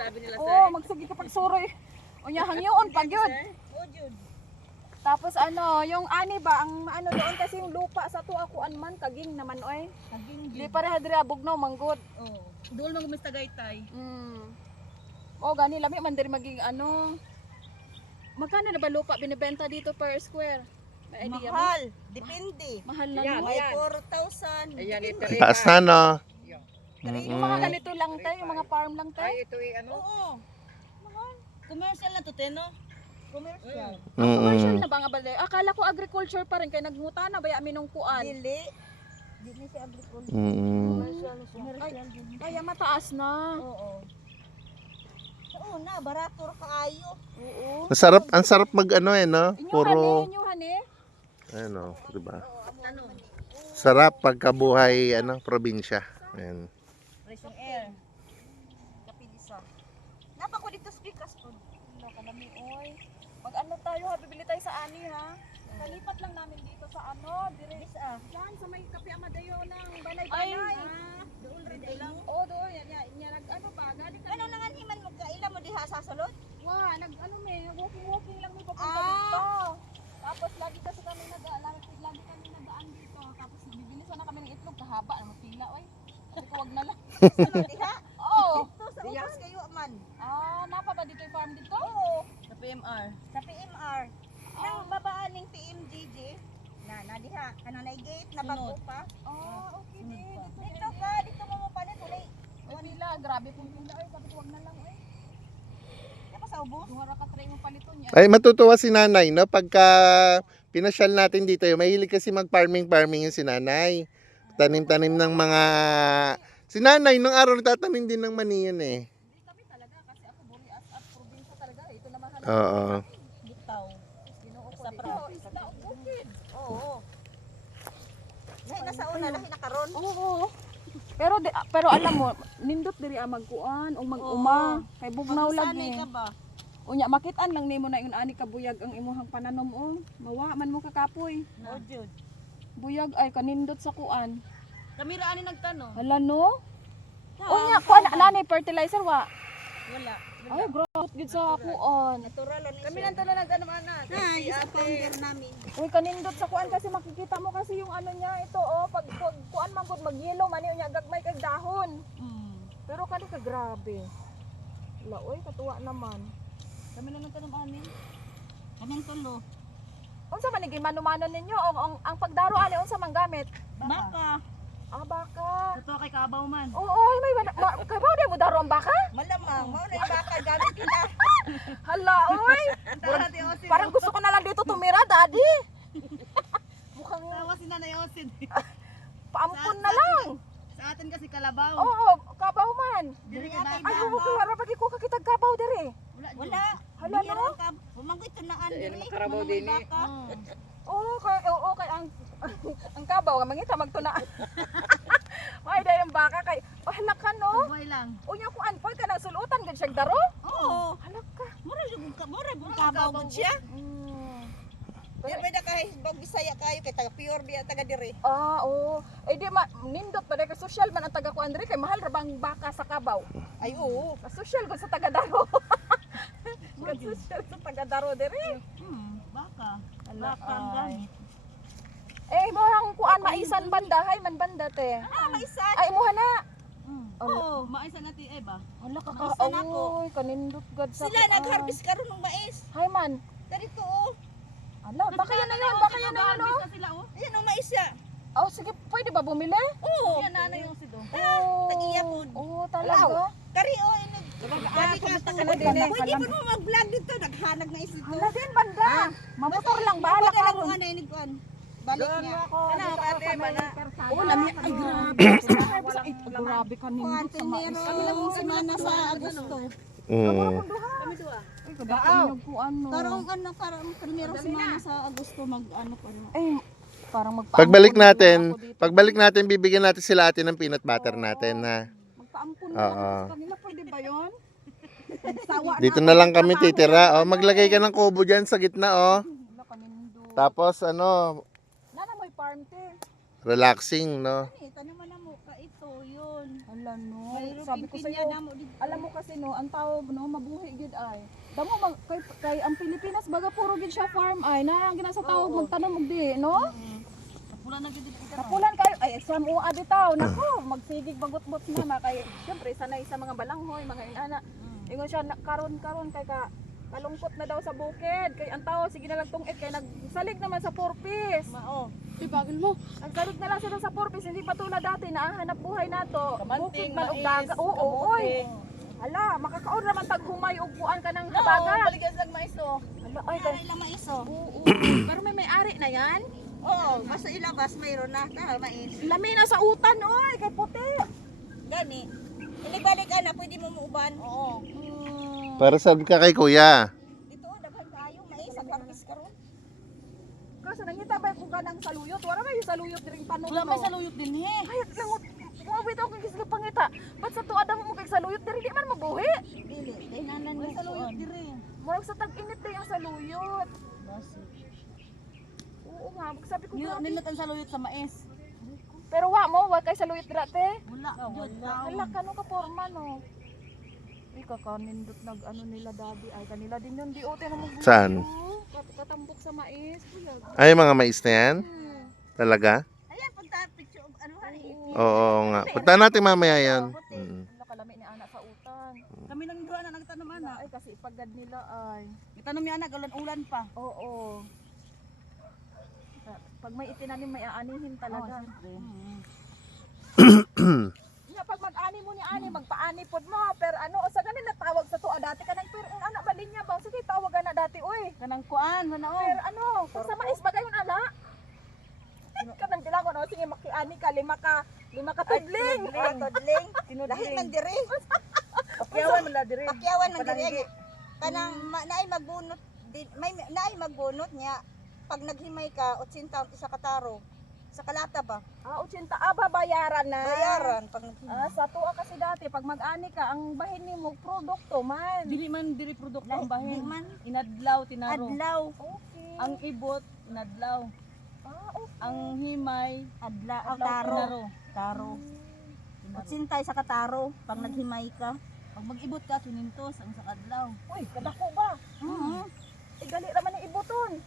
Sabi nila sir. Oo, magsigi ka pag suroy. Unya hangyoon pag yun. Tapos ano, yung ani ba, ang ano doon kasi yung lupa sa tuwa kuan man kaging naman oy. Kaging Di pareha diri abugnaw manggod. Oh. Doon mga mistagaytay. O gani lami man diri maging ano. Magkano na ba lupa binebenta dito per square? May idea mo? Mahal. Depende. Mahal na Yan, no? May Ayan. 4,000. Ayan, ito Ang rin. taas na, no? Yung mga ganito lang tayo, yung mga farm lang tayo. Ay, ito ano? Oo. Mahal. Commercial na to, Teno. Commercial. Commercial na ba nga bali? Akala ko agriculture pa rin kaya nagmuta na ba amin ng kuan? Dili. Dili siya agriculture. Commercial Commercial. Kaya mataas na. Oo. Oo na, barato ra kaayo. Oo. Ang sarap mag ano no? Puro, Inyuhani. ano, diba? Ano? Sarap pagkabuhay, ano, probinsya. Ayan. Racing air. Kapilisa. Napa ko dito speakers po. Ano kalami oy. Mag ano tayo ha, bibili tayo sa ani ha. Kalipat lang namin dito sa ano, dire yan sa may Kape Amadayo ng Banay-Banay. Doon rin ay lang. Oh, do yan nag ano ba, gali ka. Ano nangan himan mo kaila mo diha sa sulod? Wa, nag ano me, walking lang may papunta dito. Tapos lagi kasi kami lagi kami nagaan dito. Tapos bibili sana kami ng itlog kahaba ang pila oy. Sabi ko wag na lang. Sulod diha? Oo. To sa ubas kayo man. Napa ba dito yung farm dito? Oo. Sa PMR. Sa PMR. Nang babaan ng TMGG. Na diha kananay gate na bago pa. Okay din. Dito ka, dito mo mapalit ulay. Pila, grabe pong pila oy. Sabi ko wag na lang oy. Diba sa ubos? Duwara ka try mo paliton niya. Ay, matutuwa si nanay, no? Pagka pinasyal natin dito, mahilig kasi mag-farming yung si nanay. Tanim-tanim ng mga... Si nanay, nung araw natatanim din ng mani yan eh. Hindi kami talaga kasi ako buri at probinsya talaga. Ito naman Oo. Bitaw. Ginoo ko Sa dito. Isda o bukid. Oo. Lahi na sa una, lahi na karon. Oo. Pero alam mo, nindot diri magkuan o mag-uma kay bugnaw Sanay lagi. ka ba? Unya makitaan lang nimo na yun ani ka buyag ang imuhang pananom o. Mawa man mo kakapoy. No, Jud. Buyag ay kanindot sa kuan. Kami raani nagtanong. Hala no? Unya kuan nanay fertilizer wa. Wala. Ay grabe gid sa kuan. Natural lang Kami nang tanong nagtanong anak. Ay, isa founder namin. Uy kanindot sa kuan kasi makikita mo kasi yung ano niya ito oh pag kuan man gud mag-yellow man unya gagmay kay dahon. Pero kani ka grabe. Wala oy katuwa naman. Kami nang nagtanong amin. Kaming tulo. Unsa man niging manumanon ninyo o ang pagdaro ani unsa man gamit? Baka. Baka. Totoo kay Kabaw man. Oo, ay may kay ba mo daro ang baka? Malamang. Mao na yung baka gamit nila. Hala oy. Tara, Ate Osin. Parang gusto ko na lang dito tumira, daddy. Mukhang Tawa si Nanay Osin. paampun na lang. Sa atin kasi Kalabaw. Oo, kabaw man. Diri Diri ka atay Ay, baka. oo, wala pagi ko kakitag kabaw dere. Wala. Hala, Bihira no? ka. Humagoy ito na andiri. makarabaw din eh. Baka. Oo, kay ang kabaw mangita magtuna. Ay, dayang baka kay hala ka no. Buhay lang. Unya ko anpoy ka nang sulutan gid siyang daro. Oo. Hala ka. Mura yung kabaw gud siya. Pero pwede ka bag Bisaya kayo kay taga pure biya taga diri. Oo. Eh di nindot pa ka social man ang taga ko Andre kay mahal ra bang baka sa kabaw. Ay oo. Social gud sa taga daro. Social sa taga daro dere. Baka. Baka ang gamit. Mo ang kuan maisan banda hay man banda te. Maisan. Ay mo na. Oo, maisa natin eh ba? Hala ka Maisan ako. oy kanindot gud sa Sila nag-harvest karon ng mais. Hay man. Dito oh. Ala, baka yan na yan, baka yan na yan. Nag-harvest na sila oh. Ayan ang mais ya. Oh, sige, pwede ba bumili? Oo. Yan nanay yung sido. Tagiya po. Oo, talaga. Kari oh, balik ka kamusta ka na din eh? Pwede pa mo mag-vlog dito, naghanag na isip ko. Hala din banda. Mamotor lang bahala ka ron. Ano yung kuan? Balik niya. Kana ate mana. Oh, lami ay grabe. Ay, grabe ka Kuan nindot sa mais. tenero. Kami lang mong semana sa Agosto. Kami duha. Ay, kadaan ko ano. Karong primero semana sa Agosto mag-ano pa rin. Ay, parang Pagbalik natin, bibigyan natin sila ate ng peanut butter natin na. magpaampun Oo. na sa kanila, pwede ba yun? Sawa Dito na lang kami titira. Oh, maglagay ka ng kubo diyan sa gitna, oh. Wala ka nindot. Tapos ano, Nana mo'y farm te. relaxing, no? Taniman na mo ka ito, yun. doon. Hala no. Mayroon Sabi ko pinya sa'yo, na mo dito. alam mo kasi no, ang tawag no, mabuhi gid ay. Damo kay ang Pilipinas baga puro gid siya farm ay na ang ginasa tawag magtanom og di, no? Wala na gid dito. Kapulan kayo ay exam uad bitaw. Nako, magsigig bagot-bot na kay syempre sanay sa mga balanghoy, mga inana. Ingon siya karon kay kalungkot na daw sa bukid kay ang tao sige na lang tungit kay nagsalig naman sa purpose. Mao. Ibagin mo. Nagsalig na lang sila sa purpose, hindi pa tulad dati na hanap buhay nato. Bukid man og daga. Oo, oy. Hala, makakaon naman tag humay og kuan ka ng habagat. Balikan sa maiso. Hala, ay kay Lang maiso. oo. Pero may ari na yan. Oo, basta ilabas mayroon na mais. Lami na sa utan oy, kay puti. Gani. Inibalik ka na pwede mo muuban. Oo. Para sabi ka kay kuya. Dito daghan kayo mais sa parkis karon. Kasi nangita ba kung kanang saluyot? Wala ba yung saluyot diring tanong Wala may saluyot din he. Ay, langot. Kumawit ako kay sige pangita. Ba't sa tuwa mo kay saluyot diri di man mabuhi? Dili, kay nanan mo saluyot dire. Murag sa tag-init din yung saluyot. Basi. Oo nga, sabi ko grabe. Nilat ang saluyot sa mais. Pero wa kay saluyot dati. Wala. Hala kano ka forma no. Kakanindot nag ano nila daddy ay kanila din yun di ote na mo. Saan? Katambok sa mais. Bulag. Ay, mga mais na yan? Talaga? Ayan punta picture ano hani. Oo nga. Punta natin mamaya yan. Nakalami ni anak sa utan. Kami lang duha na nagtanom ana. Ay kasi ipagad nila ay. Itanong ni anak ulan-ulan pa. Oo. Pag may itinanim may aanihin talaga. Nga pag mag-ani mo ni ani magpaani pod mo pero ano sa ganin natawag sa tuwa dati kanang pero ana balinya ba sige tawagan na dati oy. Kanang kuan ano. Pero ano pag sa mais bagay yun ana. Kanang dilago no sige makiani ka lima ka tudling. Tudling. Lahi man dire. Pakyawan man la diri. Pakyawan man dire. Kanang naay magbunot may naay magbunot niya. Pag naghimay ka 80 isa ka taro. Sa kalata ba? 80 bayaran na. Bayaran pag naghimay. Sa tuwa kasi dati pag mag-ani ka ang bahin nimo produkto man. Dili man diri produkto ang Di bahin. man Inadlaw tinaro. adlaw. Okay. Ang ibot inadlaw. okay. Ang himay Adlaw tinaro. taro. Taro. 80 isa ka taro pag naghimay ka. Pag mag-ibot ka kinintos ang sa kadlaw. Uy, kadako ba? Gali naman yung ibuton.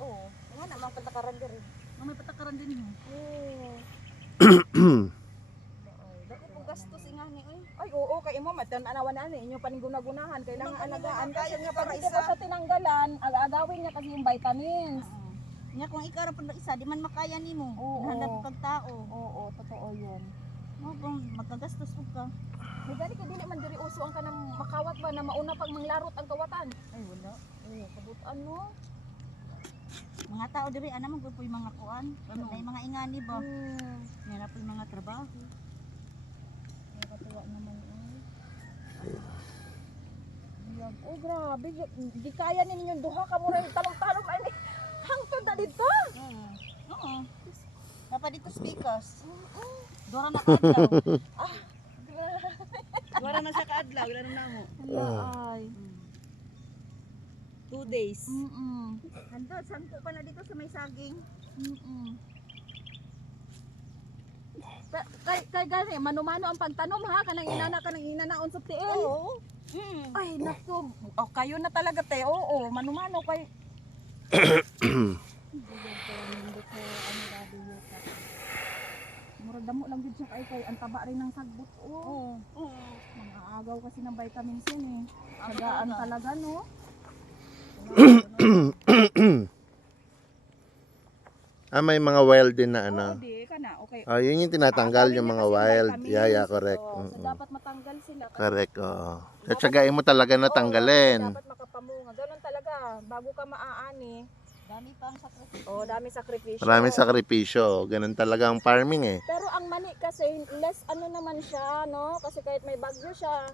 Oo. Nga naman patakaran dire. Ang may patakaran din mo. Dako po gastos ingani oy. Ay, oo, kay imo matan anawan na inyo panigunagunahan kailangan alagaan kasi nga pag para hindi mo isa. siya tinanggalan, agawin niya kasi yung vitamins. Nya kung ikaw ra pud isa di man makaya nimo. Oo. Hanap kag tao. Oo, totoo 'yun. Mo kung magagastos pud ka. May gani kay dili man diri uso ang kanang makawat ba na mauna pag manglarot ang kawatan. Ay wala. Oo, kabutan no. Mga tao diri ana man gud po yung mga kuan. Ano na mga ingani ba? Nga po yung mga trabaho. Nakatuwa naman oh, grabe. Di kaya ninyo duha ka muna yung talong-talong ay ni. Hangtod na dito. Oo. Napa dito speakers. Dora na kaadlaw. Wala na siya kaadlaw, wala na namo. Ay. 2 days. Handod sangko pa na dito sa may saging. Kay gani mano-mano ang pagtanom ha kanang inanaon sa tiil. Oo. Ay naku. Oh, kayo na talaga te. Oo, mano-mano kay Murag damo lang gid siya kay ang taba rin ng sagbot. Oo. Mga agaw kasi ng vitamins yan eh. Sagaan talaga no. May mga wild din na ano. Di ka na. Okay. Yun yung tinatanggal yung mga wild. Yeah, correct. So, dapat matanggal sila. Kasi Correct, oo. Tsagain mo talaga na tanggalin. dapat makapamunga. Ganun talaga. Bago ka maaani. Dami pang sakripisyo. Oh, dami sakripisyo. Maraming sakripisyo. Ganun talaga ang farming eh. Pero ang mani kasi less ano naman siya, no? Kasi kahit may bagyo siya,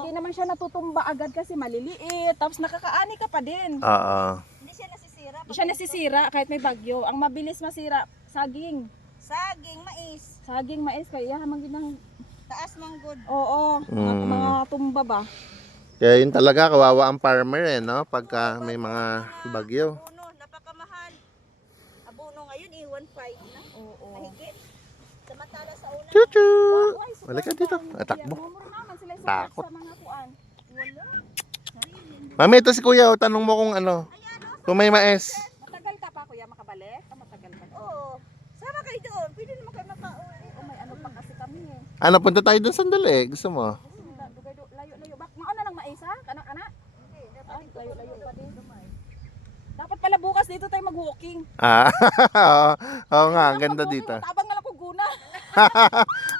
hindi naman siya natutumba agad kasi maliliit. Tapos nakakaani ka pa din. Oo. Hindi siya nasisira. Hindi siya nasisira kahit may bagyo. Ang mabilis masira, saging. Saging, mais. Saging, mais, kaya hamang ginang... Taas manggod. Oo, mga tumba ba? Kaya yun talaga, kawawa ang farmer eh, no? Pagka may mga bagyo. Abono, napakamahal. Abono ngayon 1.5 na. Oo. Mahigit. Samantala sa una Chuchu! Ay, suka Wala ka naman. dito. Kaya Takbo. mumura naman sila sa Takot. sa mga kuan. Wala. Mami, ito si kuya. O, tanong mo kung ano. Kung may mais. Matagal ka pa kuya makabalik? Matagal ka. Oo. Sama kayo doon. Pwede naman kayo makauwi. Oh, may ano pa kasi kami eh. Ano, punta tayo dun sandali. Gusto mo? Layo-layo. Bak, ano nang mais ha? Kana-kana? Ay, layo-layo pa din. Dapat pala bukas dito tayo mag-walking. Ah, oo nga. Ang ganda Mag-walking, dito. Matabang nga lang ko guna.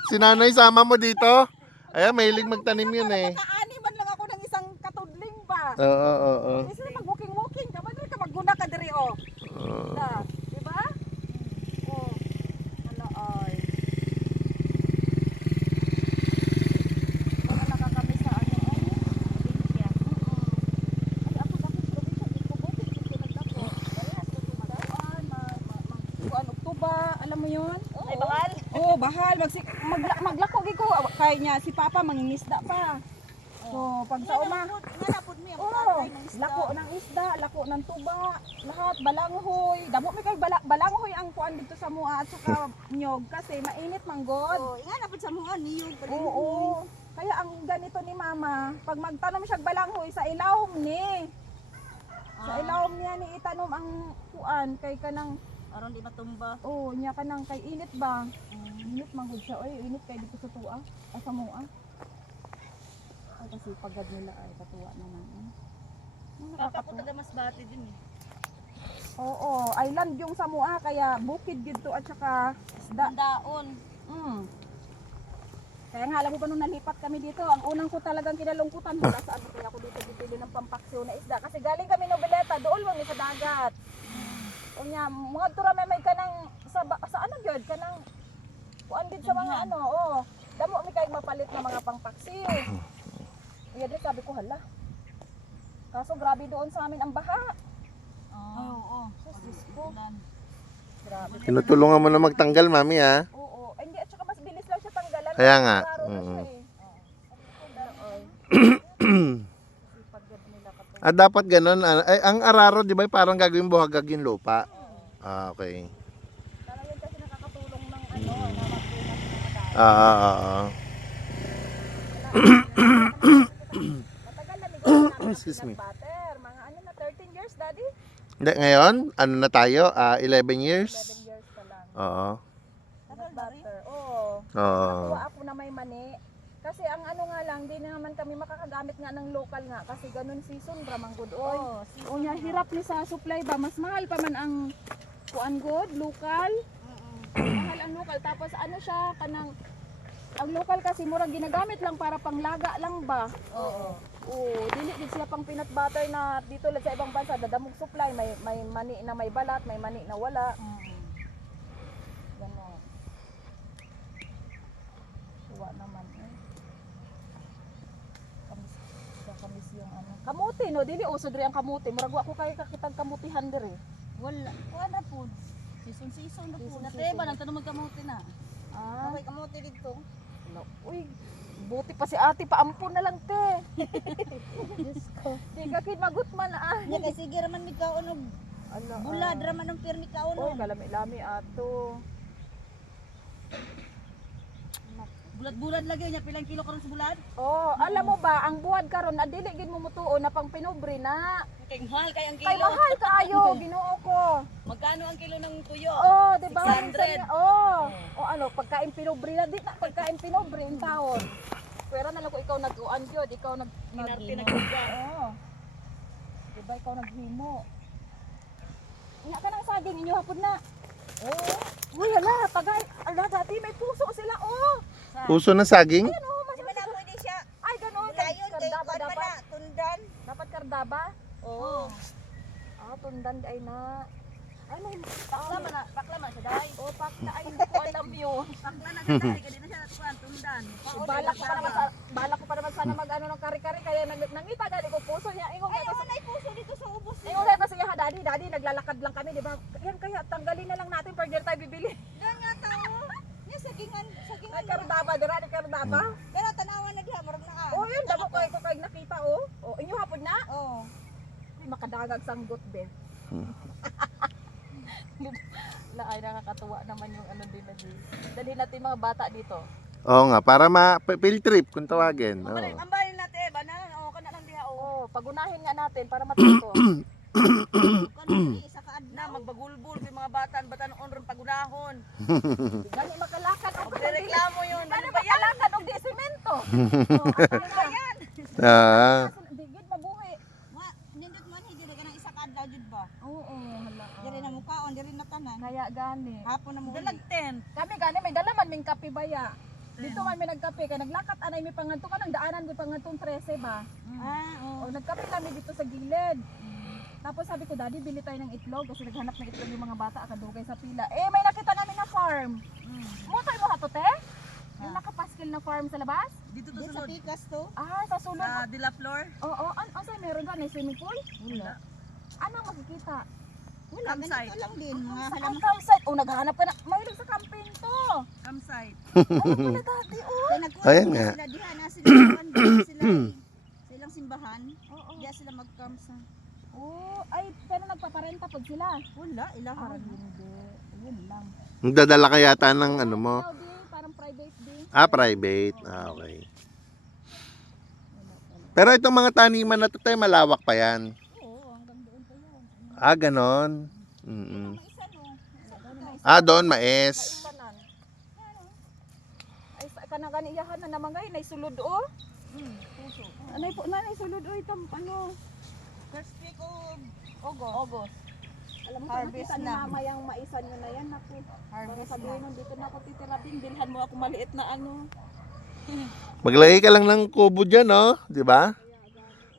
Si nanay, sama mo dito? Ayan, mahilig magtanim yun eh. Makaani man lang ako ng isang katudling ba? Oo, oo, oo. Isa na mag-walking. Dapat ka magguna ka diri oh. Da, di ba? Oh. Hala ay. Wala nakakamiss sa ano ay. Probinsya. Ay ako bakit probinsya di ko buti dito nagdako. Parehas ko tumadaan, kuan og tuba, alam mo 'yon? May bakal? Oh, bahal maglako gid ko kay niya si Papa mangingisda pa. So, pag sa uma, Nga napod mo yung oh, patay ng isda. lako ng isda, lako ng tuba, lahat balanghoy. Damo mi kay balanghoy ang kuan dito sa mua at saka nyog kasi mainit manggod. Oo. Nga napod sa mga niyog. Oo. Kaya ang ganito ni Mama, pag magtanom siya og balanghoy sa ilawom ni. Sa ilawom niya ni itanom ang kuan kay kanang Aron di matumba. oh, niya kanang kay init ba? Init manggod siya. Oy, init kay dito sa tuwa. Sa mua. Ay kasi pagad nila ay katuwa naman. Papa ko taga Masbate din eh. Oo, island yung Samua kaya bukid dito at saka isda. Daon. Kaya nga alam mo ba nung nalipat kami dito, ang unang ko talagang kinalungkutan wala saan ko kaya ako dito bibili ng pampaksiw na isda kasi galing kami Noveleta, doon lang sa dagat. O nya, mga tura may kanang sa ano gyud kanang kuan gid sa mga ano, oh. Damo mi kay mapalit na mga pangpaksiw. Iya din sabi ko hala. Kaso grabe doon sa amin ang baha. Oo. Diyos ko. Grabe. Tinutulungan mo na magtanggal, mami, ha? Oo. Ay, hindi, at saka mas bilis lang siya tanggalan. Kaya nga. Klaro na Mm. siya eh. Sipag gad nila kapag. Ah, dapat ganun. Ay, ang araro, di ba, parang gagawin buhagag yung lupa? Ah, okay. Parang yun kasi nakakatulong ng ano, na magbunas ng mga dahon. Matagal na migo namin Excuse me. butter. Mga ano na, 13 years, Daddy? Hindi, ngayon, ano na tayo? 11 years? 11 years pa lang. Oo. Tagal butter. Oo. Oo. Nakuha ako na may mani. Kasi ang ano nga lang, di na naman kami makakagamit nga ng local nga. Kasi ganun season, Bramanggood oil. O nya, hirap ni sa supply ba? Mas mahal pa man ang kuan good, local. Mahal ang local. Tapos ano siya, kanang, ang local kasi murang ginagamit lang para panglaga lang ba? Oo. Oo, dili din sila pang peanut butter na dito lang sa ibang bansa, dadamog supply, may mani na may balat, may mani na wala. Ganon. Tuwa naman eh. Kamis yung ano. Kamuti no, dili uso diri ang kamuti. Murag wa ko kay kakitang kamutihan diri. Wala. Kuha na po. Season na po. Season, Nateba lang tanong magkamuti na. Ah, Okay, kamuti dito. uy, buti pa si ate, paampun na lang te. Diyos ko. Di ka kinagot man ah. Nya kay sige raman mi kaunog. Ala, Bulad raman ang pirmi Oy, kaunog. kalami-lami ato. Bulad-bulad lagi niya. Pilang kilo karon sa bulad? Oh, alam mo ba, ang buwad karon adili gid mo mutuo na pang pinobre na. Kay mahal kay ang Kay kilo. mahal kaayo, Ginoo ko. Magkano ang kilo ng tuyo? Oh, di ba? 600. Oh. O ano, pagkain pinobre na di na pagkain pinobre in taon. Pero na lang ko ikaw nag-uan gyud, ikaw Inarte naghimo. nagbuga. Oo. Di ba ikaw naghimo? Ina ka ng saging inyo hapon na. Oh. Uy, hala, tagay. Ala, dati may puso sila, oh. Puso ng saging? Ano, Di ba na pwede siya? ay, ganun. Layon kay Kardaba kuan man dapat. na tundan. Dapat kardaba? Oo. Ah, tundan ay na. Ay, may Pakla man na. Pakla man sa dahay. oh, pakta ay, hindi ko alam yun. Pakla na sa dahay. Kaya di na siya natuan. Tundan. Balak ko pa naman sana mag ano ng kari-kari kaya nangita gali ko puso niya. Ingon Ay, nga wala ay puso dito sa ubos. Ingon nga kasi ha, daddy, naglalakad lang kami, di ba? Yan kaya tanggalin na lang natin pag di tayo bibili. Doon nga tao. Nya sagingan Ay, kardaba, dira ni kardaba. Pero tanawan na diha murag naa. Oh, yun, damo ko ito kay nakita oh. Oh, inyo hapon na? Oo. Ay, makadagag sanggot be. na ay nakakatuwa naman yung ano din na di. Dalhin natin mga bata dito. Oo nga, para ma-field trip kung tawagin. Oo. Ang bayan natin, banan, o kana lang diha o. Oh, pagunahin nga natin para matuto. Isa ka Na magbagulbul kay mga batan onron pagunahon. Gani makalakad og Reklamo yun. Gani makalakad og di semento. Ah, Digid mabuhi. Wa, nindot man hindi ka nang isa ka adlaw jud ba? Oo, hala. Diri na mukaon, diri na tanan. Kaya gani. Hapon na mo. Dalag tent. Kami gani may dala man ming kape baya. Dito man may nagkape kay naglakat anay mi pangadto kanang daanan mi pangadtong 13 ba. Ah, O nagkape kami dito sa gilid. Tapos sabi ko, Daddy, bili tayo ng itlog kasi naghanap ng itlog yung mga bata akadugay sa pila. Eh, may nakita namin na farm. Mo tayo mo hato, te? Yung nakapaskil na farm sa labas? Dito to di sa sulod. pikas to. Ah, sa sulod. Sa Dila Floor. Oo, saan meron ba? May swimming pool? Wala. Ano makikita? Wala, Campsite. ganito lang din. Mga Sa halaman. campsite. O, naghahanap ka na. Mahilig sa camping to. Campsite. Ayun pala, Daddy, oh. Kaya nagkuha Ayan sila nga. diha na sila silang simbahan. Oo. Diya sila mag-camp sa. Oh, ay, pero nagpaparenta po sila. Wala, ilahan. Hindi. Yun lang. magdadala ka yata ng ano mo. Ikaw, di, parang private din. Ah, private. Ah, okay. Pero itong mga taniman na to, tayo malawak pa yan. Oo, hanggang doon pa yan. Ah, ganon. Mm-mm. Isa no. Ah, doon, mais. Tanan. Ay sa kanang kaniyahan na naman gay nay sulod o. Anay po na nay sulod o itam ano. First week of August. Alam mo Harvest harvest na. na mamayang maisan nyo na yan ako. harvest Sabihin mo dito na ako titira din bilhan mo ako maliit na ano. Maglagay ka lang ng kubo dyan, no? Di ba?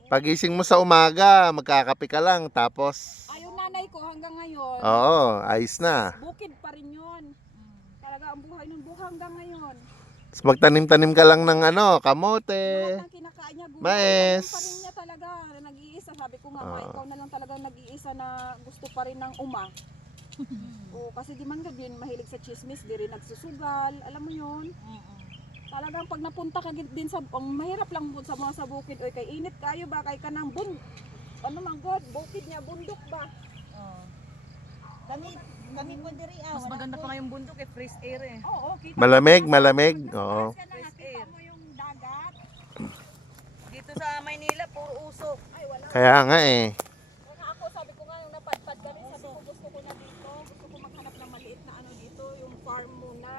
Pagising mo sa umaga, magkakape ka lang. Tapos, Ayon nanay ko hanggang ngayon. oo, ayos na. Bukid pa rin yun. Talaga ang buhay ng buhay hanggang ngayon. Tapos magtanim-tanim ka lang ng ano, kamote. Lahat ng kinakain niya gulay. mais. Ganun pa rin niya talaga. Nag-iisa. Sabi ko nga, Ah. ikaw na lang talaga nag-iisa na gusto pa rin ng uma. Oo, kasi di man din mahilig sa chismis, di rin nagsusugal. Alam mo yun? Talagang pag napunta ka din sa, ang mahirap lang sa mga sa bukid. Oy, kay init kayo ba? Kay kanang ano man God, bukid niya, bundok ba? Kami po diri Mas maganda pa ngayong bundok eh, fresh air eh. Oo, kita. Malamig, malamig. Oo. Ka na, nakita mo yung dagat. Dito sa Maynila, puro usok. Ay, wala. Kaya nga eh. Kaya ako, sabi ko nga, yung napadpad kami, sabi ko gusto ko na dito. Gusto ko maghanap ng maliit na ano dito, yung farm muna.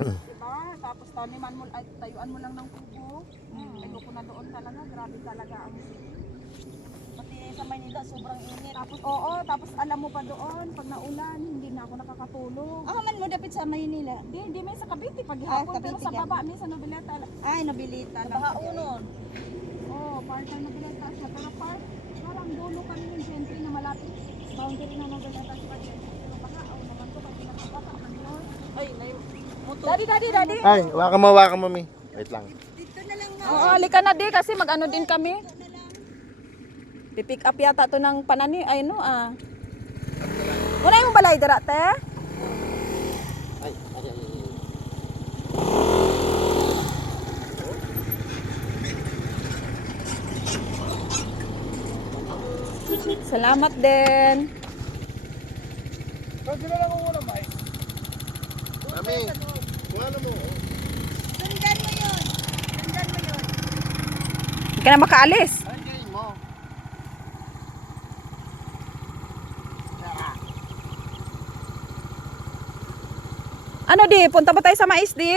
Diba? Tapos taniman mo, ay, tayuan mo lang ng kubo. Ayoko na doon talaga, grabe talaga ang Pati sa Maynila, sobrang init. Tapos, oo, tapos alam mo pa doon, pag naulan, hindi na ako nakakatulog. Ah, man mo dapit sa Maynila. Hindi may sa Cavite pag hapon, pero Cavite sa ka. baba, may sa Noveleta. Ay, nabilita lang. Bahaunon. Oo, part-time Noveleta siya. Pero parang dulo kami ng gentry na malapit. Boundary na Noveleta siya. Pero bahao naman to, pag pinakabata ng yun. Ay, may motor. Daddy! Ay, waka mo, mi. Wait lang. Dito na lang Oo, halika na di kasi mag-ano din kami. Pipick up yata to ng panani, ay no ah. Muna yung balay dira, te? Salamat din. Mami, ano mo? Sundan mo yun. Sundan mo yun. Hindi ka na makaalis. Andiyan mo. Ano di? Punta ba tayo sa mais di?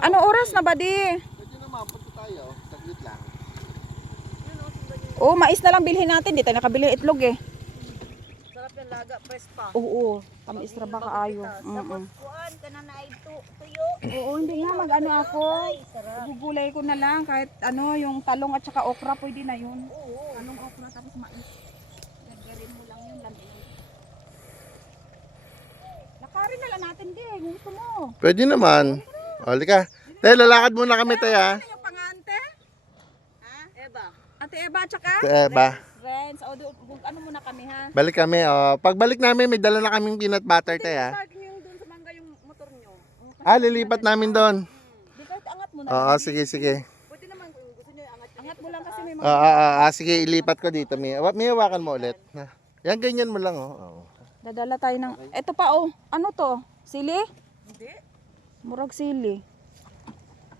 Ano oras na ba di? Pwede naman, punta tayo. Saglit lang. Oo, mais na lang bilhin natin. Di tayo nakabili ng itlog eh. Sarap yung laga, fresh pa. Oo, tamis ra ba kaayo. Kuan ka na naay tuyo. Oo, hindi nga mag-ano ako. Gugulay ko na lang kahit ano, yung talong at saka okra pwede na yun. Talong, okra tapos mais. Gagarin mo lang yun, lamig. Lakarin na lang natin di, kung gusto mo. Pwede naman. O, halika. Tayo, lalakad muna kami tayo, ha? Ano yung pangante? Eba. Ate Eva, tsaka? Ba? Friends, o ano muna kami ha? Balik kami, o. Pagbalik namin, may dala na kaming peanut butter tayo, ha? Parking yung doon sa mangga yung motor nyo. Ah, lilipat namin doon. Di kahit angat mo na. Oo, sige, sige. Pwede naman kung gusto nyo angat. Angat mo lang kasi may mga... Sige, ilipat ko dito. May hawakan mo ulit. Yan, ganyan mo lang, oh. Oo. Dadala tayo ng... Ito pa oh. Ano to? Sili? Hindi. Murag sili.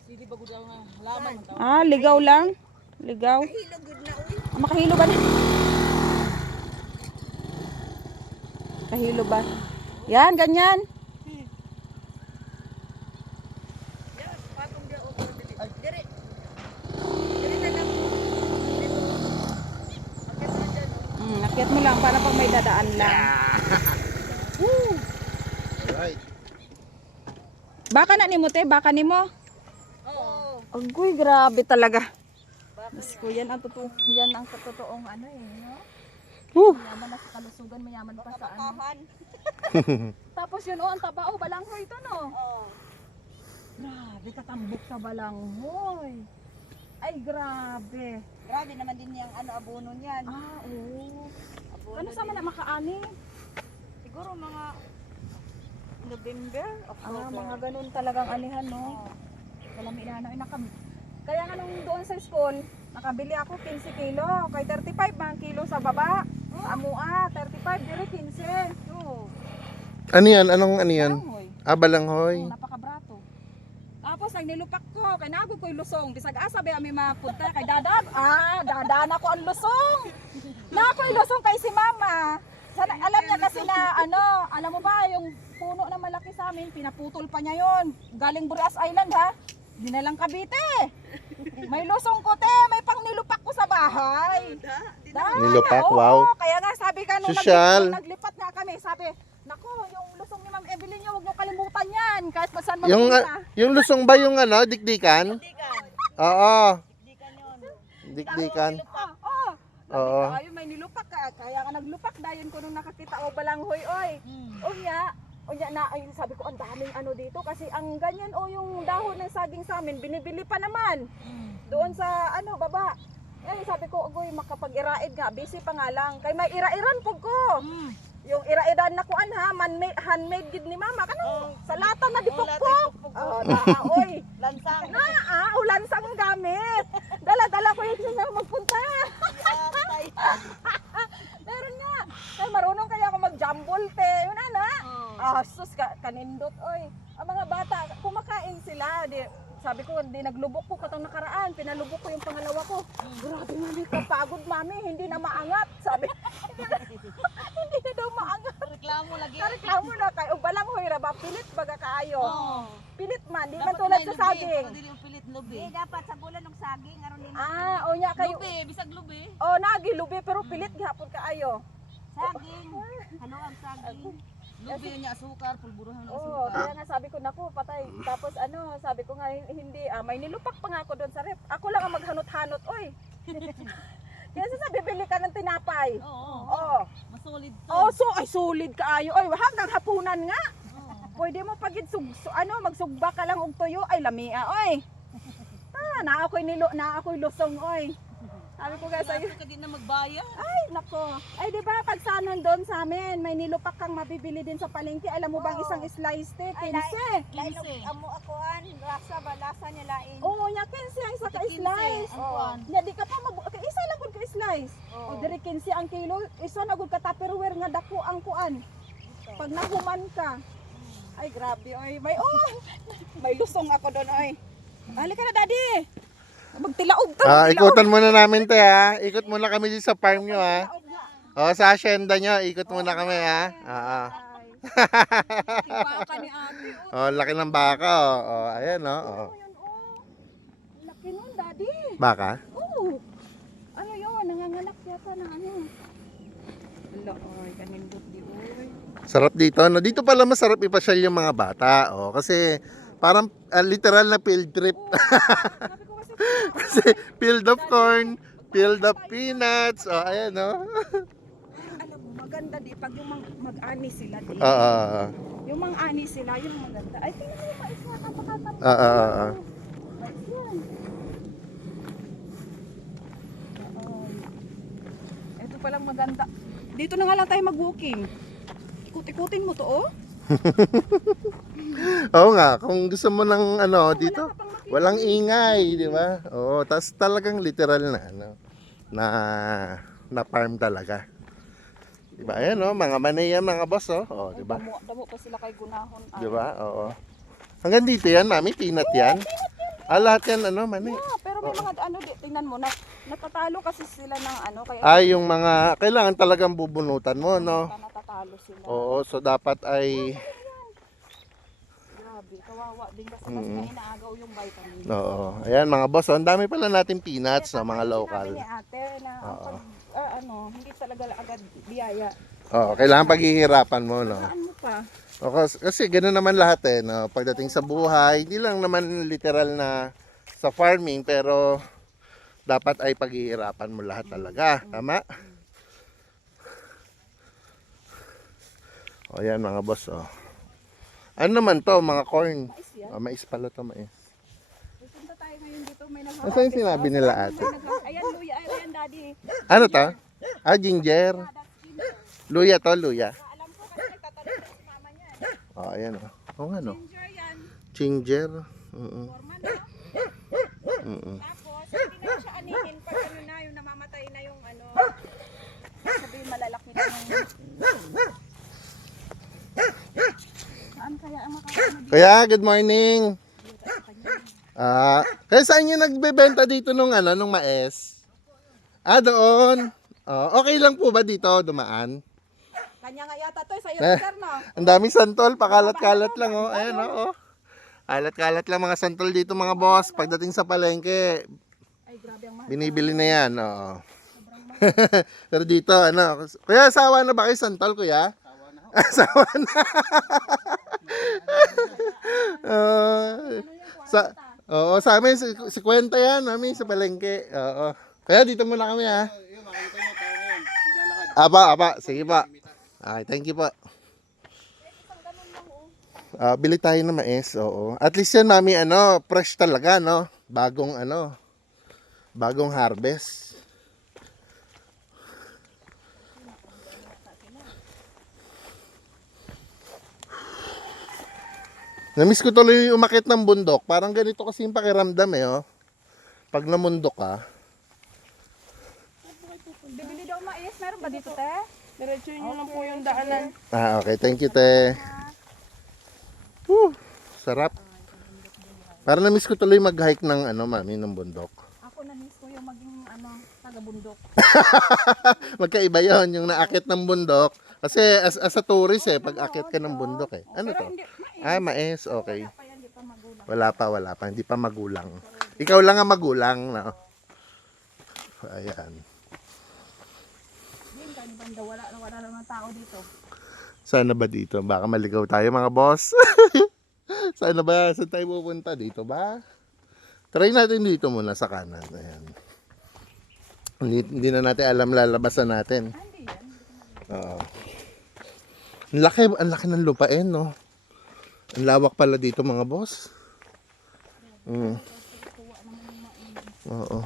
Sige bago daw nga halaman ang tawag. Ah, ligaw lang? Ligaw? Hilog gud na uy. Ah, makahilo ba na? Kahilo ba? Yan, ganyan. Patong dia over dili. Dire. Dire na lang. Dito. Akyat na dyan. Nakyat mo lang para pag may dadaan lang. Alright. Baka na ni mo te, baka ni mo. Oo. Agoy, grabe talaga. Mas ko yan ang totoo, yan ang totoong ano eh, no? Mayaman na sa kalusugan, mayaman pa sa ano. Kahan. Tapos yun oh, ang taba oh, balanghoy ito no. Oo. Grabe, katambok sa balanghoy. Ay, grabe. Grabe naman din yung ano abono niyan. Ah, oo. Abono Ano sama din. na makaani? Siguro mga November, October. Ah, mga ganun talagang anihan, no? Walang inana, Kaya nga nung doon sa school, nakabili ako 15 kilo. Kay 35 mga kilo sa baba. Sa Amua, 35, dire 15. Oo. Ano yan? Anong ano yan? Balanghoy. Ah, balanghoy. Oo, napakabrato. Tapos ang nilupak ko, kay nagod ko yung lusong. Bisag asa ba ami mapunta kay dadag? Ah, dadaan ako ang lusong. Na ako yung lusong kay si mama. Sana, alam niya kasi na ano, alam mo ba yung puno na malaki sa amin, pinaputol pa niya yon. Galing Burias Island ha. Dinalang Cavite. May lusong ko te, may pang nilupak ko sa bahay. Nilupak, Oo, wow. Kaya nga sabi ka nung Sosyal. naglipat nga kami, sabi, nako, yung lusong ni Ma'am Evelyn niyo, huwag niyo kalimutan yan. Kahit pa saan Yung, mapunta. yung lusong ba yung ano, dikdikan? Dikan. Oo. Dikan yun. Dikdikan. Oo. Oo. Ayun, may nilupak ka. Kaya ka naglupak dayon ko nung nakakita o balanghoy, oy. Unya na, ayun sabi ko, ang daming ano dito. Kasi ang ganyan o yung dahon ng saging sa amin, binibili pa naman. Doon sa ano, baba. Eh, sabi ko, agoy, makapag-iraid nga. Busy pa nga lang. Kay may ira-iran po ko. Yung ira-iran na kuan ha, handmade gid ni mama. Kanang sa lata na dipok-pok. Oh, oy. Lansang. Ulan sang gamit. Dala-dala ko yung sa magpunta. Atay. Meron nga. Kaya marunong kaya ako mag-jambol te. Yun ana. Sus kanindot oy. Ang mga bata kumakain sila. Sabi ko hindi naglubok ko katong nakaraan. Pinalubok ko yung pangalawa ko. Grabe mami, kapagod mami, hindi na maangat. Sabi. Hindi na daw maangat. Reklamo lagi. Reklamo na kay balang hoy ra ba pilit baga kaayo. Oo. Pilit man, di man tulad sa saging. Dili upilit lubi. Dapat sa bulan ng saging aron din. O nya kayo. Lubi, bisag lubi. Nagi lubi pero pilit gihapon kaayo. Saging. Halo ang saging. Lubi niya asukar, pulburuhan ng Oo, asukar. kaya nga sabi ko naku, patay. Tapos ano, sabi ko nga hindi, may nilupak pa nga ako doon sa rep. Ako lang ang maghanot-hanot, oy. Kaya sabi, bili ka ng tinapay. Oo. Oo. Masolid to. Ay solid kaayo. Oy, hanggang hapunan nga. Pwede mo pagid magsugba ka lang og tuyo ay lamia, oy. Na ako'y lusong, oy. Sabi ko nga sa'yo, Ka din na magbayad. ay nako. Ay di ba pag sa doon sa amin, may nilupak kang mabibili din sa palengke. Alam mo bang isang slice te, 15. Lain amo akuan, rasa ba lasa niya lain. Oo, nya 15 ang isa ka slice. ang kuwan. Nya di ka pa isa lang gud ka slice. O diri 15 ang kilo, isa na gud ka tupperware nga dako ang kuan. Pag nahuman ka. Ay grabe oy, may lusong ako doon oy. Halika na daddy. Magtilaog to. Ikutan muna namin te ha. Ikot muna kami dito sa farm nyo ha. Sa asyenda nyo, ikot muna kami ha. Oo. Baka ni ate. Laki ng baka ayan oh. Laki nun daddy. Baka? Oo. Ano yun, nanganganak yata na ano. Wala oy, kanindot di oy. Sarap dito. No? Dito pala masarap ipasyal yung mga bata. Kasi parang literal na field trip. Sabi ko kasi Kasi field of corn, field of peanuts. Ayan no. alam mo, maganda di pag yung mag-ani sila di. Oo. Yung mang-ani sila, yung maganda. Ay, tingnan mo yung mais na kapakatang. Mais yan. Ito palang maganda. Dito na nga lang tayo mag-walking. Ikut-ikutin mo to, oh. Oo nga, kung gusto mo ng dito, walang ingay, di ba? Oo, tas talagang literal na na farm talaga. Diba? Ayan oh, mga manay yan mga boss oh. Oh, Ay, diba? Damo pa sila kay Gunahon. Diba? Oo. Hanggang dito yan, mami, peanut yan. Lahat yan, ano, mani. Pero may mga ano, tingnan mo na natatalo kasi sila ng ano kaya Yung mga, kailangan talagang bubunutan mo, no? natatalo sila. Oo, so dapat ay, Grabe, kawawa din kasi mas na inaagaw yung vitamin. oo. Ayan mga boss, oh, ang dami pala natin peanuts, no, mga Sinabi local. ni ate na ang hindi talaga agad biyaya. Oo, kailangan paghihirapan mo, no? Saan mo pa? O, kasi gano'n naman lahat eh, no? Pagdating sa buhay, hindi lang naman literal na sa farming, pero dapat ay paghihirapan mo lahat talaga. Tama? O yan mga boss, oh. Ano naman to, mga corn? Mais yan. Mais pala to, mais. Punta tayo ngayon dito, may Ano yung sinabi nila ate? Ayan, luya, ayan daddy. Ano to? Ginger. Luya to, luya. Alam ko kasi nagtatanong na si mama niya. O, ayan o. Oo nga no. Ginger yan. Ginger. Oo. Forma na. Oo. Tapos, hindi na siya anihin pag ano na, yung namamatay na yung ano. Sabihin malalaki na yung... Saan kaya ang makakano dito? Kuya, good morning. Kaya saan nyo nagbebenta dito nung ano, nung mais? Doon. Okay lang po ba dito dumaan? Kanya nga yata to, sa'yo Eh. sir no? Ang daming santol, pakalat-kalat lang oh. Ayan oh. Kalat-kalat lang mga santol dito mga boss. Pagdating sa palengke, Ay grabe ang mahal. binibili na yan. Oo. Pero dito, ano, kuya, sawa na ba kayo santol, kuya? Sawa na. Sa amin, si kwenta yan, mami, sa palengke. Oo. Kaya dito muna kami, ha. Apa, sige pa. Okay, thank you po. Bili tayo ng mais, oo. At least yan, mami, ano, fresh talaga, no? Bagong, ano, bagong harvest. Namiss ko tuloy yung umakit ng bundok. Parang ganito kasi yung pakiramdam eh, oh. Pag namundok ka. Bibili daw mais, meron ba dito te? Diretso nyo lang po yung daanan. Okay. Thank you, te. Sarap. Parang namiss ko tuloy mag-hike ng, ano, mami, ng bundok. Ako na miss ko yung maging ano, taga-bundok. Magkaiba yon yung naakit ng bundok. Kasi as a tourist eh, pag akit ka ng bundok eh. Ano to? Hindi, Mais, okay. pa yan, di pa magulang. Wala pa. Hindi pa magulang. Ikaw lang ang magulang, no? Ayan. Yung kani banda, wala lang ng tao dito. Sana ba dito? Baka maligaw tayo mga boss. Sana ba? Saan tayo pupunta? Dito ba? Try natin dito muna sa kanan. Ayan. Hindi na natin alam lalabasan natin. Hindi yan. Oo. Ang laki ng lupain, no? Ang lawak pala dito mga boss. Oo.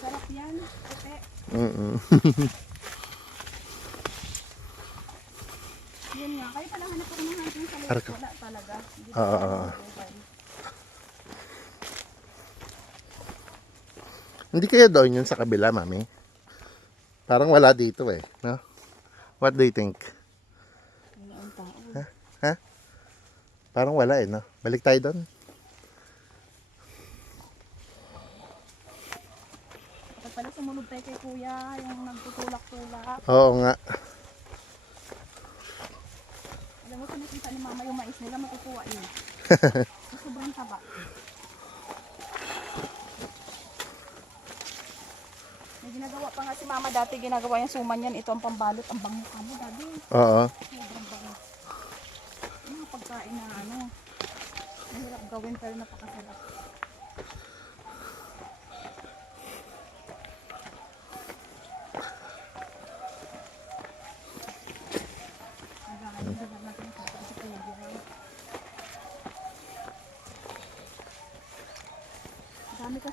Sarap yan. Ate. Yun nga, kayo pala hanap ko ng hunting sa loob. Wala talaga. Hindi Oo. Hindi kaya doon yun sa kabila, mami? Parang wala dito eh, no? What do you think? Wala ang tao. Ha? Parang wala eh, no? Balik tayo doon. Kapag pala sumunod tayo kay kuya, yung nagtutulak-tulak. Oo nga. Alam mo, nakita ni mama yung mais nila, matutuwa yun. Sobrang taba. May ginagawa pa nga si mama dati, ginagawa yung suman yan. Ito ang pambalot, ang bango ka mo, dati. Oo. Sobrang bango. Yung mga pagkain na ano, mahirap gawin pero napakasarap.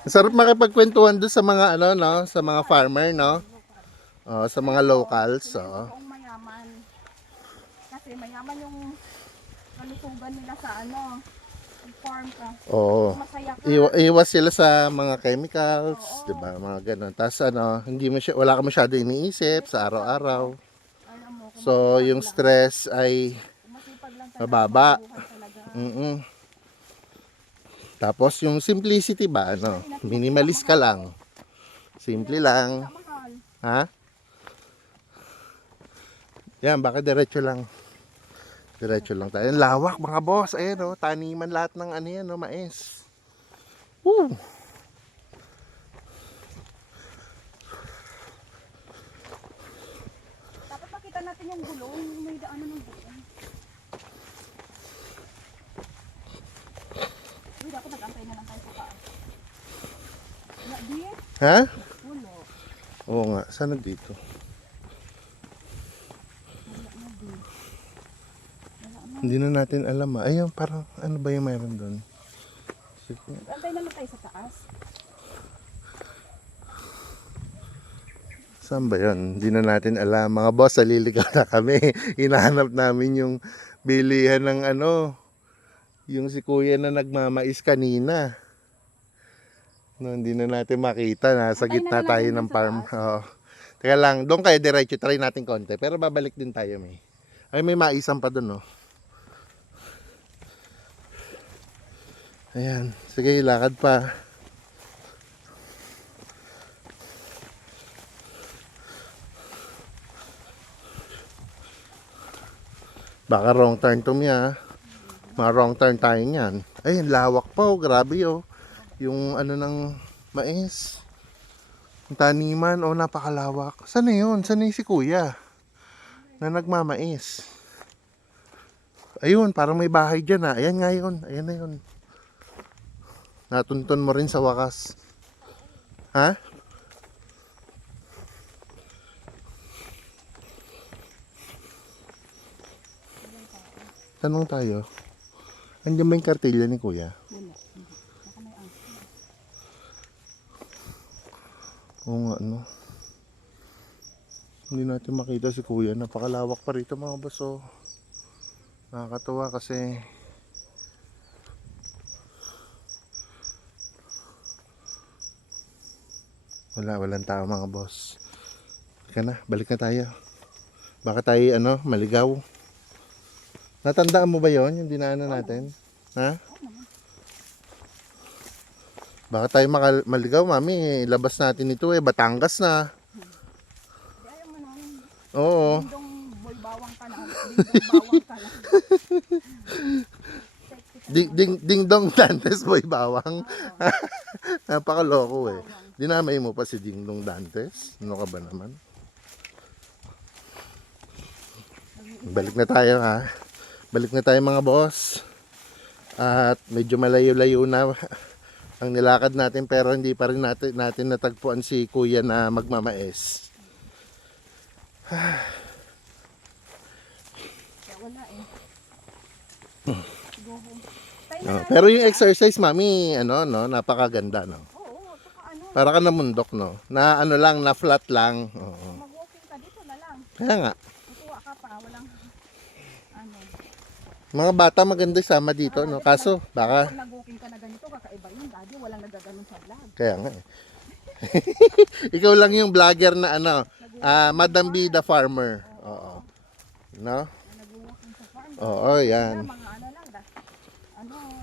Sarap makipagkwentuhan doon sa mga ano, no? Sa mga farmer, no? Sa mga locals, oo. Kung mayaman. Kasi mayaman yung kalusugan nila sa ano, farm ka. Oo. Masaya ka. Iwas sila sa mga chemicals, 'di ba? Mga ganun. Tapos hindi mo wala ka masyado iniisip sa araw-araw. Alam mo, kung So, yung stress ay masipag lang talaga, mababa. buhay talaga. Tapos yung simplicity ba, minimalist ka lang. Simple lang. Mahal. Ha? Yan, baka diretso lang. Diretso lang tayo. Ang lawak mga boss. Ayan taniman lahat ng ano yan, mais. Woo! Dapat makita natin yung gulong. May daanan ng gulong. Uy, dapat nag-antay na lang tayo sa taas. Wala, di? Ha? Wala. Oo nga, sana dito. Hindi na natin alam Ayun, parang ano ba yung mayroon doon? Nag-antay na lang tayo sa taas. Saan ba yun? Hindi na natin alam. Mga boss, saliligaw na kami. Hinahanap namin yung bilihan ng yung si kuya na nagmamais kanina. Hindi na natin makita. Nasa Antay gitna na lang tayo natin ng sa farm. taas. Oo. Teka lang, doon kayo diretso. Try natin konti. Pero babalik din tayo, may. Ay, may maisan pa doon, Ayan. Sige, lakad pa. Baka wrong turn to me, Mga wrong turn tayo niyan. Ay, lawak pa, grabe, Yung ng mais. Yung taniman, napakalawak. Saan na yun? Saan na si kuya? Na nagmamais. Ayun, parang may bahay dyan, Ayan nga yun. Ayan na yun. Natuntun mo rin sa wakas. Ha? Tanong tayo. Andiyan ba yung kartilya ni kuya? Oo nga, Hindi natin makita si kuya. Napakalawak pa rito mga boss, Nakakatuwa kasi walang tao mga boss. Balik na tayo. Baka tayo maligaw. Natandaan mo ba yon yung dinaanan natin? Ha? Baka tayo maligaw, mami. Labas natin ito Batangas na. Ayaw mo na. Oo. Dingdong boy bawang ka na. Dingdong bawang ka na. Ding dong Dantes boy bawang. Napakaloko Dinamay mo pa si Ding Dong Dantes. Ano ka ba naman? Balik na tayo Balik na tayo mga boss. At medyo malayo-layo na ang nilakad natin pero hindi pa rin natin natagpuan si kuya na magmamais. Wala Go home. Pero yung exercise, mami, napakaganda, Oo, saka Para ka namundok, Na lang, na flat lang. Oo. mag-walking ka dito na lang. Kaya nga. Tutuwa ka pa, walang Mga bata maganda sama dito, Kaso, baka, Pag nag-walking ka na ganito, kakaiba yun. Daddy, walang nagaganon sa vlog. kaya nga Ikaw lang yung vlogger na Madam B the Farmer. Oo. No? Na nag-walking sa farm. Oo, yan. Mga lang,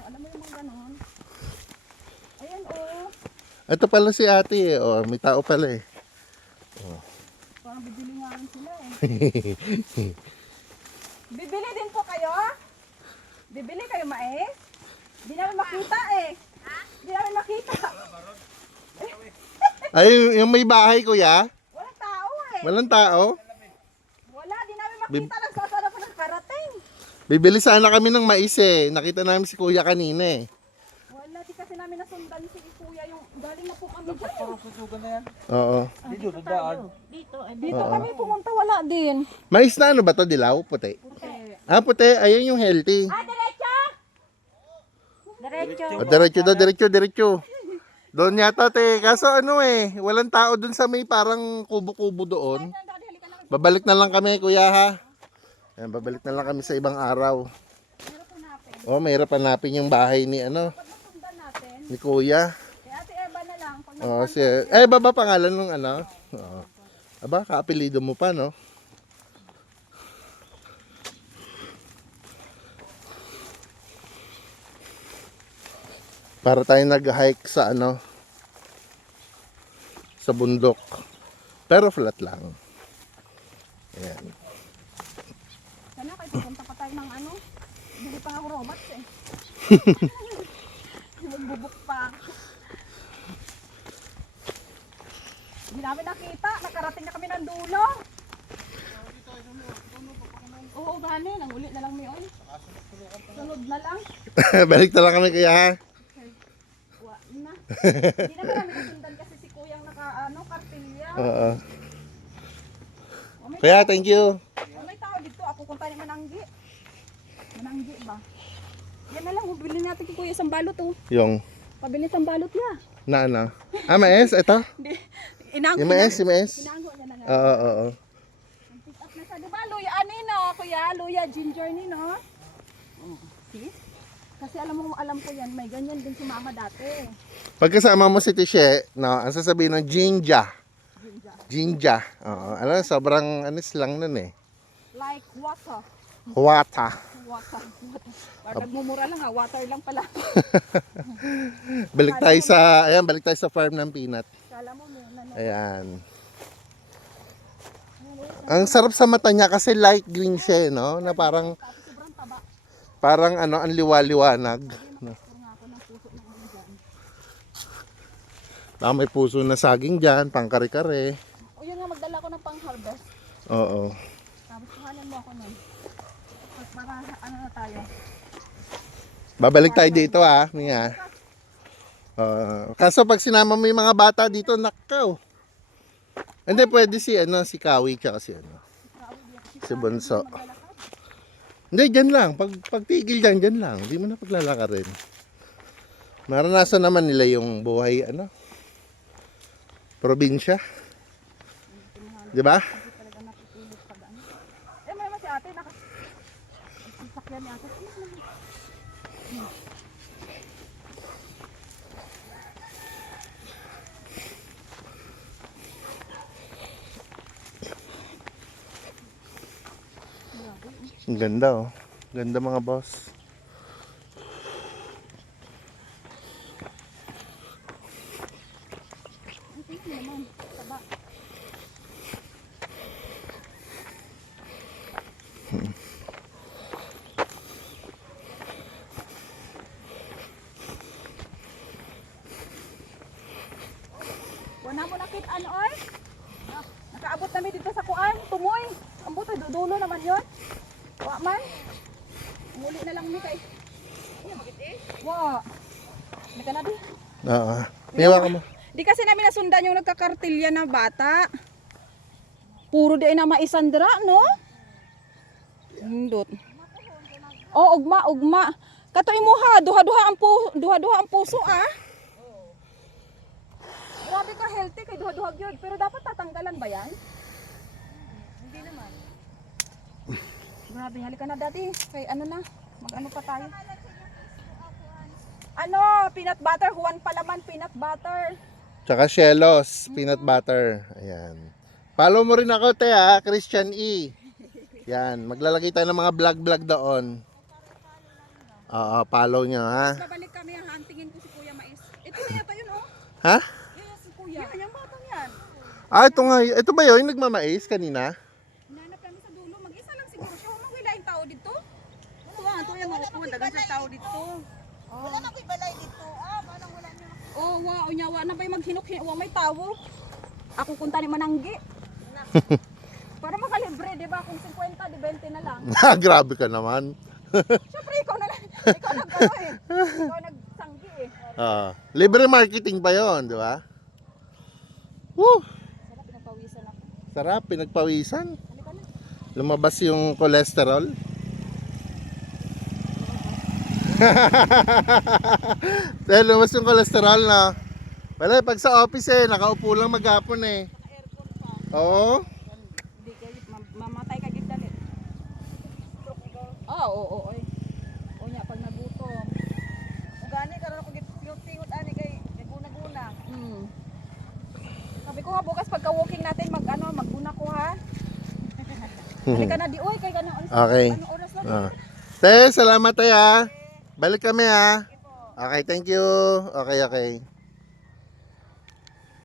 alam mo yung mga ganon. Ayan, Ito pala si ate may tao pala parang bibili nga rin sila Bibili din po kayo? Bibili kayo mais? Di namin makita Di namin makita. Ay, yung may bahay, kuya? Walang tao Walang tao? Wala, di namin makita. Nagsasarap ng karating. Bibili sana kami ng mais Nakita namin si kuya kanina Wala, di kasi namin nasundan si kuya yung galing na po kami dyan. Oo. Dito kami pumunta, wala din. Mais na ba to? Dilaw? Puti? Puti. Ayan yung healthy. Diretso! Diretso. Doon yata, Kaso walang tao doon sa may parang kubo-kubo doon. Babalik na lang kami, kuya, ha? Ayan, babalik na lang kami sa ibang araw. Oh, mahirap hanapin yung bahay ni ano, Pag nasundan natin, ni Kuya. kay Ate Eva na lang. Pag Oh, si baba pangalan ng ano? Oo. Aba, kaapelido mo pa, no? Para tayo nag-hike sa ano, sa bundok. Pero flat lang. Ayan. sana kayo pupunta pa tayo ng ano. Bili pa ako robots eh. Magbubuk pa. Hindi namin nakita. Nakarating na kami ng dulo. Oo, gani. Nanguli na lang mayon. Sunod na lang. Balik na lang kami kaya ha. Wa na. Hindi na kami kasundan kasi si Kuyang kartilya. Oo. O, may, Kaya, thank you. may tao dito. Ako kung tayo mananggi. Mananggi ba? Yan na lang. Bili natin kay Kuya isang balot oh. Yung, Pabili isang balot niya. na ano? Ah, mais? Ito? Inanggo Yung mais, yung mais? Inanggo niya na nga. Oo, oo. Pick up na siya. Diba? Luya, ano yun oh, Kuya? Luya, ginger ni no? See? Kasi alam ko yan. May ganyan din si mama dati. Pagkasama mo si Tishe, no, ang sasabihin ng jinja. Ginger. Jinja. Oo, alam, sobrang anis lang nun eh. Like water. Huwata. Water. Parang nagmumura lang ha. Water lang pala. Balik tayo sa, ayan, balik tayo sa farm ng peanut. Kala mo muna no? Ayan. Ang sarap sa mata niya kasi light green siya, eh, no? Na parang, Tapos sobrang taba. parang ano, ang liwa-liwanag. No? Puro nga ako ng puso ng ulo dyan. Baka may puso na saging dyan, pang kare-kare. O yun nga, magdala ko ng pang-harvest. Oo. Tapos kuhanan mo ako nun. Tapos para ano na tayo. Babalik tayo dito ha, Mia. Kaso pag sinama mo yung mga bata dito, nakaw. Hindi, pwede si, ano, si Kawi tsaka si, ano, si Bunso. Hindi, dyan lang. Pagtigil dyan lang. Hindi mo na paglalakarin. Maranasan naman nila yung buhay, ano, probinsya. Di ba? Talaga napipilit pag ano. Eh, may naman si ate, sasakyan ni ate. Ang ganda oh. Ganda mga boss. Wala mo nakit ano oy? Nakaabot namin dito sa kuan, tumoy. Ang buto dudulo naman 'yon. Wa man. Muli na lang ni kay. Wa. Nika na di. Oo. Miyawa ka mo. Di kasi namin nasundan yung nagkakartilya na bata. Puro di na maisandra, no? Hindot. Oh, ugma. Katoy mo ha, duha-duha ang puso ah. Grabe ka healthy kay duha-duha gyud, pero dapat tatanggalan ba 'yan? Hindi naman. Grabe, halika na dati. Kay ano na, mag-ano pa tayo. Ano, peanut butter, Juan Palaman peanut butter. Tsaka Shellos, peanut butter. Ayan. Follow mo rin ako, te ha, Christian E. Yan, maglalagay tayo ng mga vlog doon. Oo, follow nyo ha. Babalik kami, hantingin ko si Kuya Mais. Ito na yata yun, oh. Ha? Yan si Kuya. Yan, yung batang yan. Ah, ito nga. Ito ba yun? Nagmamais kanina? Hinanap kami sa dulo. Mag-isa lang siguro siya. Huwag mawilaing tao dito. Ito yung mga dagan sa tao dito. Wala na ko'y balay dito. Manang wala niyo. Oh, wow, nyawa na ba'y maghinok-hinok? Wow, may tawo. Ako kunta ni Mananggi. Para makalibre, di ba? Kung 50, di 20 na lang. Grabe ka naman. Siyempre, ikaw na lang. Ikaw nag-ano eh. Ikaw nagsanggi eh. Libre marketing pa yon, di ba? Woo! Sarap, pinagpawisan ako. Sarap, pinagpawisan. Halika na. Lumabas yung cholesterol. Dahil lumabas yung cholesterol na. Wala, pag sa office eh, nakaupo lang maghapon eh. Aircon pa. Oo. Hindi kayo, mamatay ka gid dalit. Oo, oo, oy. O nya pag natin magbuna ko ha. Halika na di oy kay kanang oras. Okay. Anong oras na? Ah. Te, salamat tayo ha. Balik kami ha. Okay, thank you. Okay, okay.